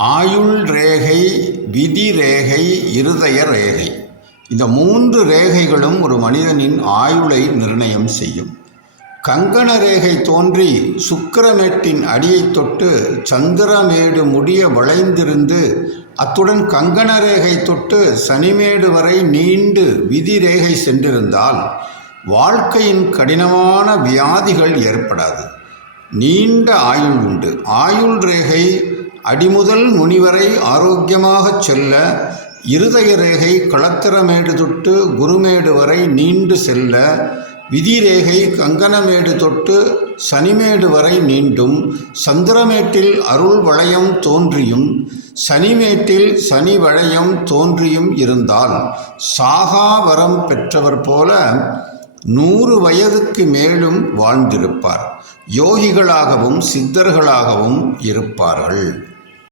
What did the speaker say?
ஆயுள் ரேகை விதி ரேகை இருதய ரேகை. இந்த மூன்று ரேகைகளும் ஒரு மனிதனின் ஆயுளை நிர்ணயம் செய்யும். கங்கண ரேகை தோன்றி சுக்கிரமேட்டின் அடியைத் தொட்டு சந்திரமேடு முடிய வளைந்திருந்து அத்துடன் கங்கண ரேகை தொட்டு சனிமேடு வரை நீண்டு விதி ரேகை சென்றிருந்தால் வாழ்க்கையின் கடினமான வியாதிகள் ஏற்படாது. நீண்ட ஆயுள் உண்டு. ஆயுள் ரேகை அடிமுதல் முனிவரை ஆரோக்கியமாகச் செல்ல இருதய ரேகை களத்திரமேடு தொட்டு குருமேடு வரை நீண்டு செல்ல விதிரேகை கங்கணமேடு தொட்டு சனிமேடு வரை நீண்டும் சந்திரமேட்டில் அருள் வளையம் தோன்றியும் சனிமேட்டில் சனி வளையம் தோன்றியும் இருந்தால் சாகாவரம் பெற்றவர் போல நூறு வயதுக்கு மேலும் வாழ்ந்திருப்பார். யோகிகளாகவும் சித்தர்களாகவும் இருப்பார்கள்.